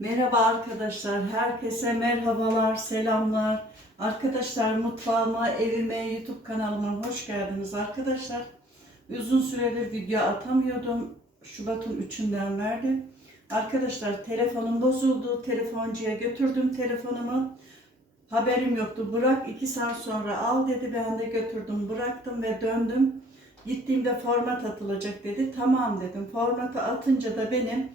Merhaba arkadaşlar, herkese merhabalar, selamlar. Arkadaşlar mutfağıma, evime, YouTube kanalıma hoş geldiniz arkadaşlar. Uzun süredir video atamıyordum. Şubat'ın 3'ünden verdim. Arkadaşlar telefonum bozuldu. Telefoncuya götürdüm telefonumu. Haberim yoktu. Bırak 2 saat sonra al dedi. Ben de götürdüm, bıraktım ve döndüm. Gittiğimde format atılacak dedi. Tamam dedim. Formatı atınca da benim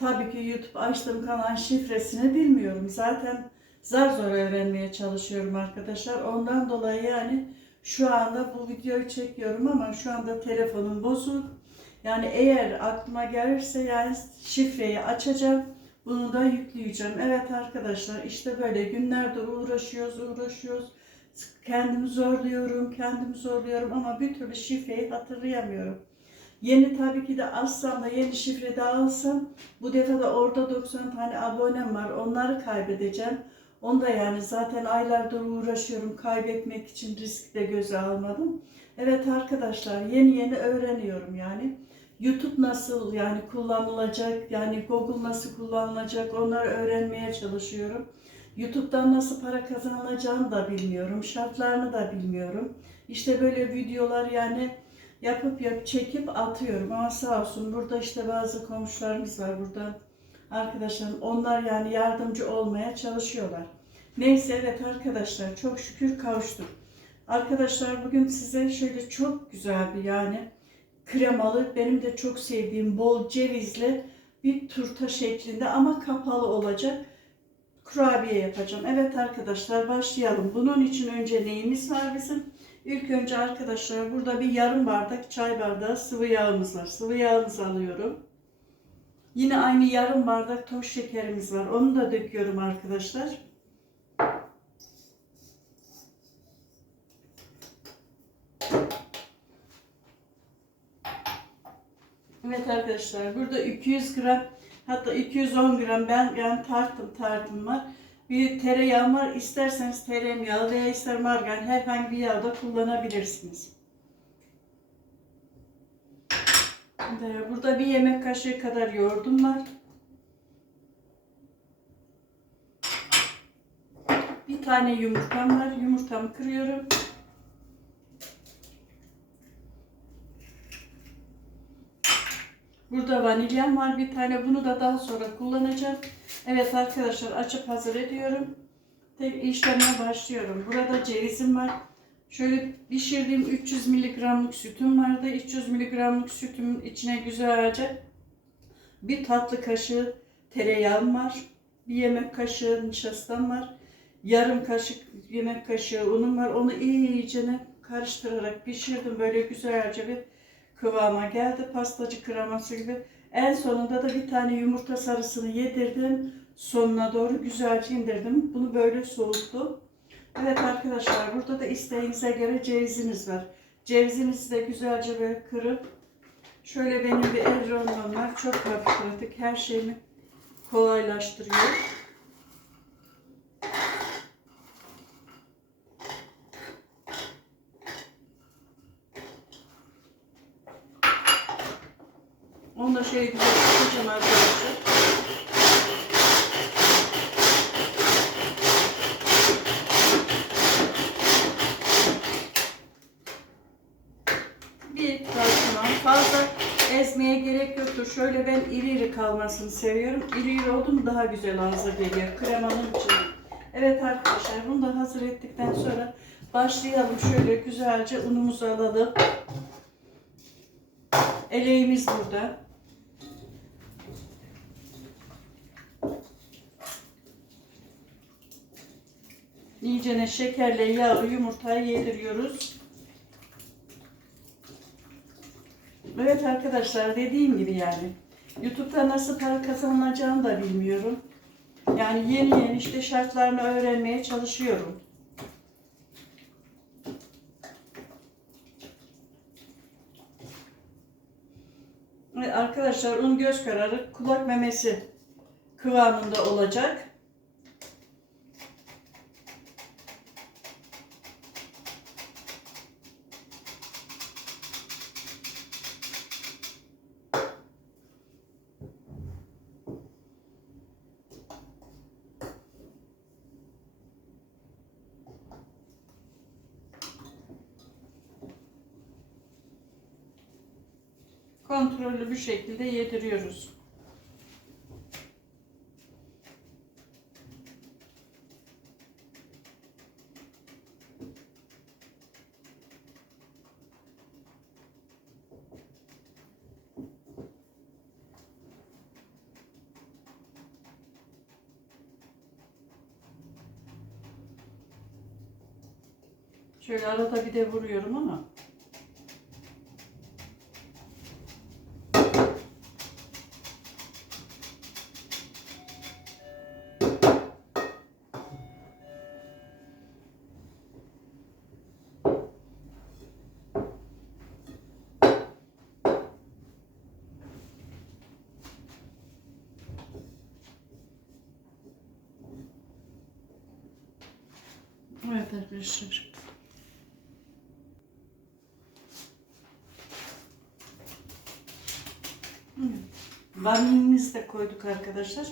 Tabii ki YouTube açtığım kanal şifresini bilmiyorum. Zaten zar zor öğrenmeye çalışıyorum arkadaşlar. Ondan dolayı yani şu anda bu videoyu çekiyorum ama şu anda telefonum bozuk. Yani eğer aklıma gelirse yani şifreyi açacağım. Bunu da yükleyeceğim. Evet arkadaşlar işte böyle günlerde uğraşıyoruz uğraşıyoruz. Kendimi zorluyorum, kendimi zorluyorum ama bir türlü şifreyi hatırlayamıyorum. Yeni tabii ki de alsam da yeni şifre de alsam bu defa da orada 90 tane abonem var. Onları kaybedeceğim. Onu da yani zaten aylardır uğraşıyorum. Kaybetmek için risk de göze almadım. Evet arkadaşlar yeni yeni öğreniyorum yani. YouTube nasıl yani kullanılacak, yani Google nasıl kullanılacak onları öğrenmeye çalışıyorum. YouTube'dan nasıl para kazanılacağını da bilmiyorum. Şartlarını da bilmiyorum. İşte böyle videolar yani yapıp yap çekip atıyorum ama sağ olsun burada işte bazı komşularımız var burada arkadaşlarım onlar yani yardımcı olmaya çalışıyorlar. Neyse evet arkadaşlar çok şükür kavuştuk. Arkadaşlar bugün size şöyle çok güzel bir yani kremalı benim de çok sevdiğim bol cevizli bir turta şeklinde ama kapalı olacak kurabiye yapacağım. Evet arkadaşlar başlayalım. Bunun için önce neyimiz var bizim? İlk önce arkadaşlar burada bir yarım bardak çay bardağı sıvı yağımız var. Sıvı yağımızı alıyorum. Yine aynı yarım bardak toz şekerimiz var. Onu da döküyorum arkadaşlar. Evet arkadaşlar burada 200 gram hatta 210 gram ben yani tartım tartım var. Bir tereyağım var. İsterseniz tereyağı veya ister margarin herhangi bir yağ da kullanabilirsiniz. Burada bir yemek kaşığı kadar yoğurdum var. Bir tane yumurtam var. Yumurtamı kırıyorum. Burada vanilyam var bir tane. Bunu da daha sonra kullanacağım. Evet arkadaşlar açıp hazır ediyorum. Tek işlemine başlıyorum. Burada cevizim var. Şöyle pişirdiğim 300 miligramlık sütüm vardı. 300 miligramlık sütümün içine güzelce bir tatlı kaşığı tereyağım var. Bir yemek kaşığı nişastam var. Yarım kaşık yemek kaşığı unum var. Onu iyice karıştırarak pişirdim. Böyle güzelce bir kıvama geldi. Pastacı kreması gibi. En sonunda da bir tane yumurta sarısını yedirdim. Sonuna doğru güzelce indirdim. Bunu böyle soğuttum. Evet arkadaşlar burada da isteğinize göre ceviziniz var. Cevizinizi de güzelce böyle kırıp şöyle benim bir el rondom var. Çok hafif pratik. Her şeyimi kolaylaştırıyor. Onu da şöyle güzel tutacağım arkadaşlar. Bir tarçınam fazla ezmeye gerek yoktur. Şöyle ben iri iri kalmasını seviyorum. İri iri oldu mu daha güzel ağza geliyor kremanın içine. Evet arkadaşlar bunu da hazır ettikten sonra başlayalım. Şöyle güzelce unumuzu alalım. Eleğimiz burada. İyicene şekerle yağı yumurtayı yediriyoruz. Evet arkadaşlar dediğim gibi yani YouTube'da nasıl para kazanılacağını da bilmiyorum. Yani yeni yeni işte şartlarını öğrenmeye çalışıyorum. Arkadaşlar un göz kararı kulak memesi kıvamında olacak. Kontrollü bir şekilde yediriyoruz. Şöyle arada bir de vuruyorum ama. Arkadaşlar. Vanilimizi de koyduk arkadaşlar.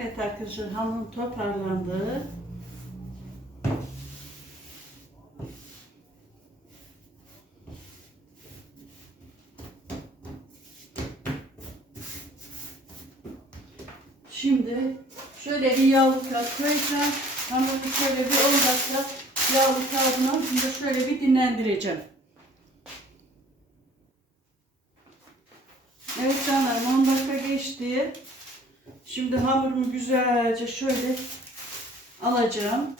Evet arkadaşlar hamurun toparlandı. Şimdi şöyle bir yağlı kağıt koyacağım. Hamuru şöyle bir 10 dakika yağlı kağıdın altında şöyle bir dinlendireceğim. Evet canlarım 10 dakika geçti. Şimdi hamurumu güzelce şöyle alacağım.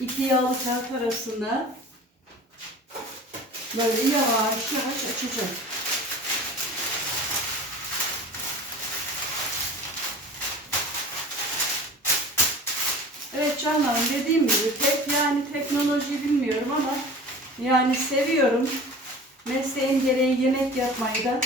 İki yağlı kağıt arasında böyle yavaş yavaş açacağım. Evet canlarım dediğim gibi pek yani teknoloji bilmiyorum ama yani seviyorum. Mesleğim gereği yemek yapmayı da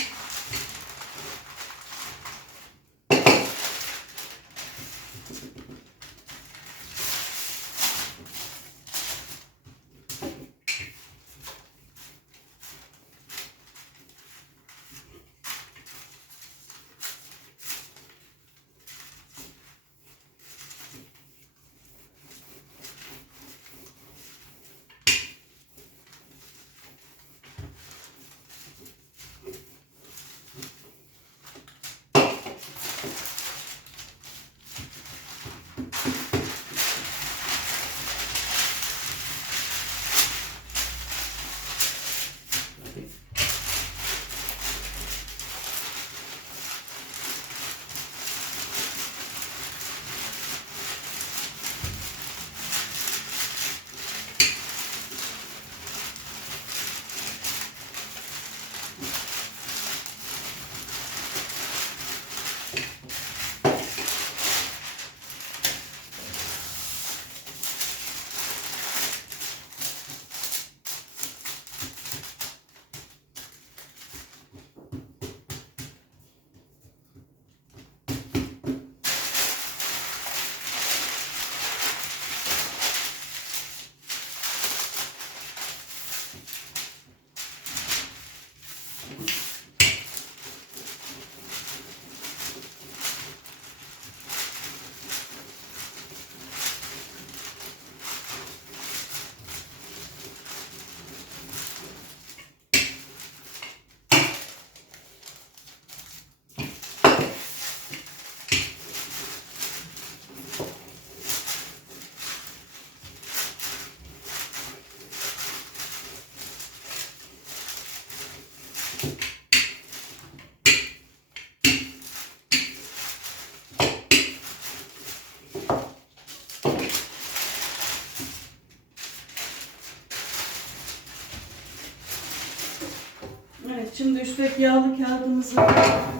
Şimdi üstteki yağlı kağıdımızı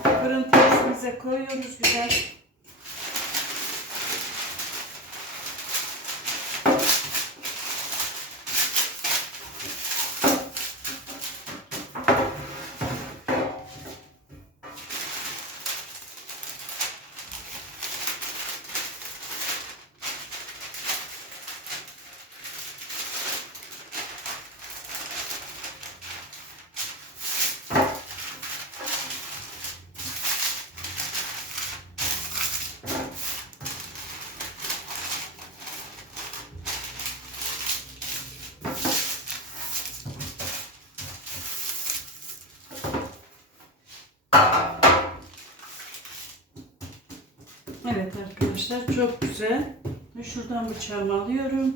fırın tepsimize koyuyoruz güzel. Evet arkadaşlar çok güzel. Ve Şuradan bıçağımı alıyorum.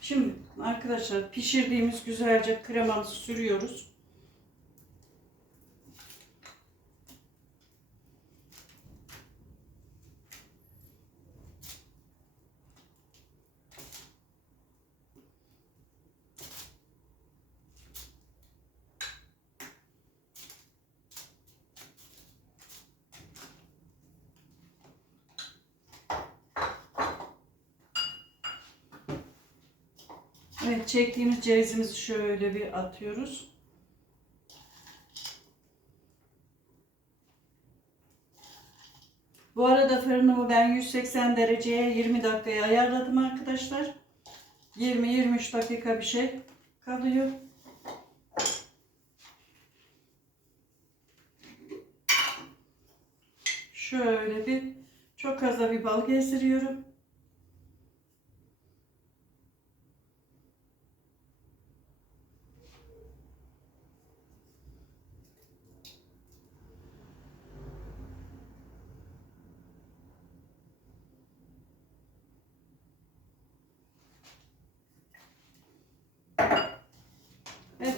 Şimdi arkadaşlar pişirdiğimiz güzelce kremamızı sürüyoruz. Evet çektiğimiz cevizimizi şöyle bir atıyoruz. Bu arada fırınımı ben 180 dereceye 20 dakikaya ayarladım arkadaşlar. 20-23 dakika bir şey kalıyor. Şöyle bir çok az bir bal gezdiriyorum.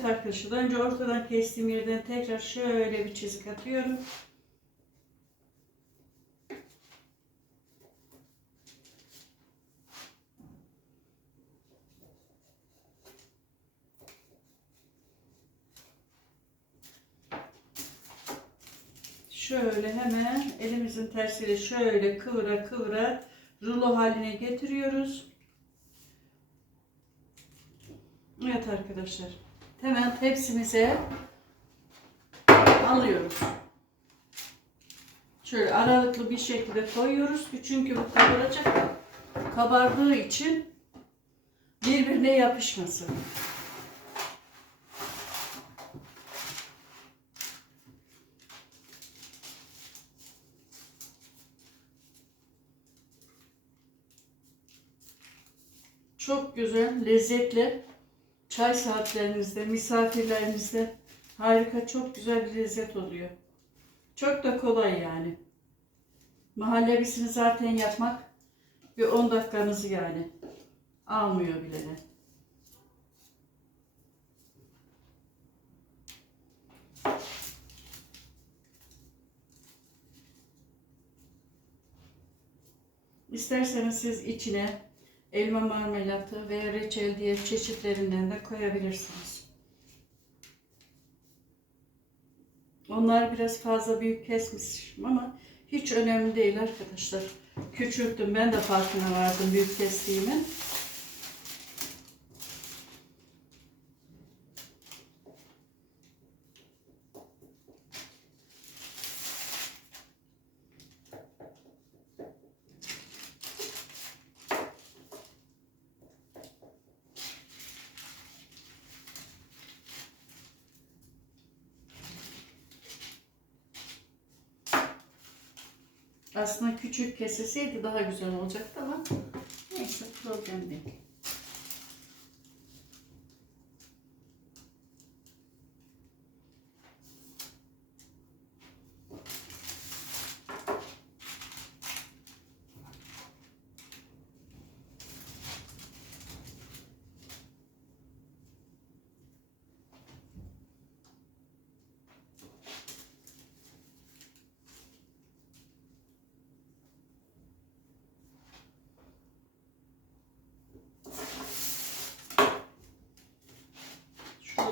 Evet arkadaşlar önce ortadan kestiğim yerden tekrar şöyle bir çizik atıyorum. Şöyle hemen elimizin tersiyle şöyle kıvıra kıvıra rulo haline getiriyoruz. Evet arkadaşlar. Hemen tepsimize alıyoruz. Şöyle aralıklı bir şekilde koyuyoruz. Çünkü bu kabaracak. Kabardığı için birbirine yapışmasın. Çok güzel, lezzetli. Çay saatlerinizde, misafirlerinizde harika, çok güzel bir lezzet oluyor. Çok da kolay yani. Mahallebisini zaten yapmak bir 10 dakikanızı yani almıyor bile ne. İsterseniz siz içine elma marmelatı veya reçel diye çeşitlerinden de koyabilirsiniz. Onlar biraz fazla büyük kesmişim ama hiç önemli değil arkadaşlar. Küçülttüm. Ben de farkına vardım büyük kestiğimin. Aslında küçük kesilseydi daha güzel olacaktı ama neyse problem değil.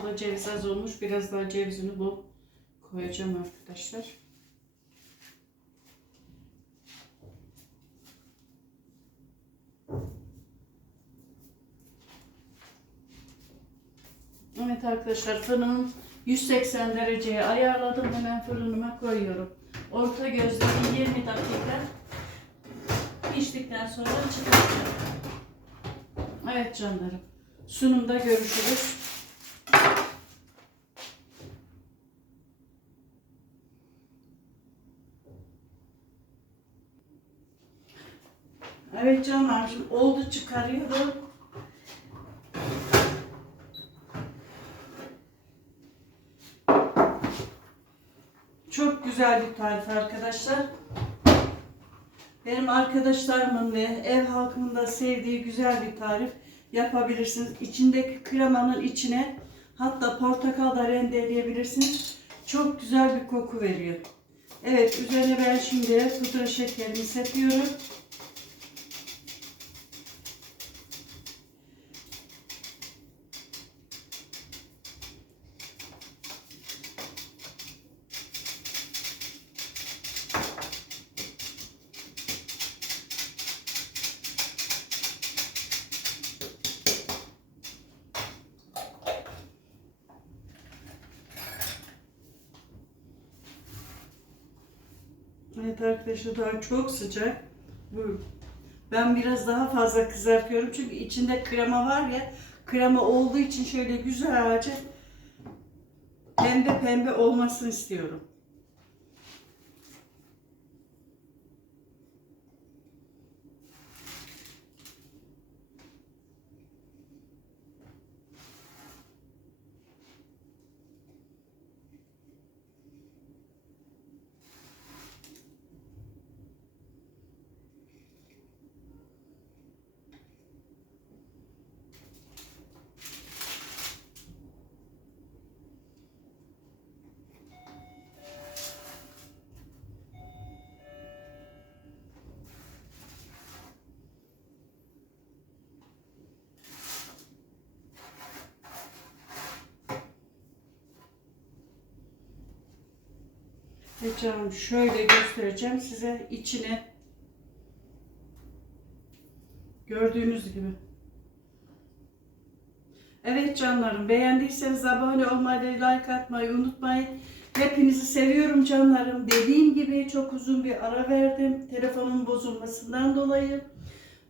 Da ceviz az olmuş. Biraz daha cevizini bol koyacağım arkadaşlar. Evet arkadaşlar fırınım 180 dereceye ayarladım. Hemen fırınıma koyuyorum. Orta gözde bir 20 dakika piştikten sonra çıkartacağım. Evet canlarım. Sunumda görüşürüz. Evet canlarım şimdi oldu çıkarıyorum. Çok güzel bir tarif arkadaşlar. Benim arkadaşlarımın ve ev halkımın da sevdiği güzel bir tarif yapabilirsiniz. İçindeki kremanın içine hatta portakal da rendeleyebilirsiniz. Çok güzel bir koku veriyor. Evet üzerine ben şimdi pudra şekerimi sepiyorum. Evet arkadaşlar daha çok sıcak. Bu ben biraz daha fazla kızartıyorum çünkü içinde krema var ya krema olduğu için şöyle güzelce pembe pembe olmasını istiyorum. Evet canım şöyle göstereceğim size içine. Gördüğünüz gibi. Evet canlarım beğendiyseniz abone olmayı like atmayı unutmayın. Hepinizi seviyorum canlarım. Dediğim gibi çok uzun bir ara verdim. Telefonun bozulmasından dolayı.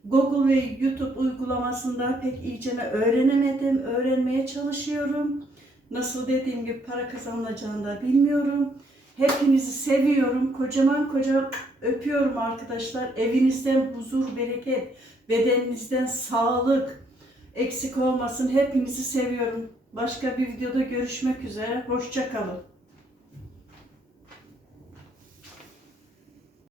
Google ve YouTube uygulamasında pek iyicene öğrenemedim. Öğrenmeye çalışıyorum. Nasıl dediğim gibi para kazanılacağını da bilmiyorum. Hepinizi seviyorum. Kocaman kocaman öpüyorum arkadaşlar. Evinizden huzur, bereket, bedeninizden sağlık eksik olmasın. Hepinizi seviyorum. Başka bir videoda görüşmek üzere. Hoşça kalın.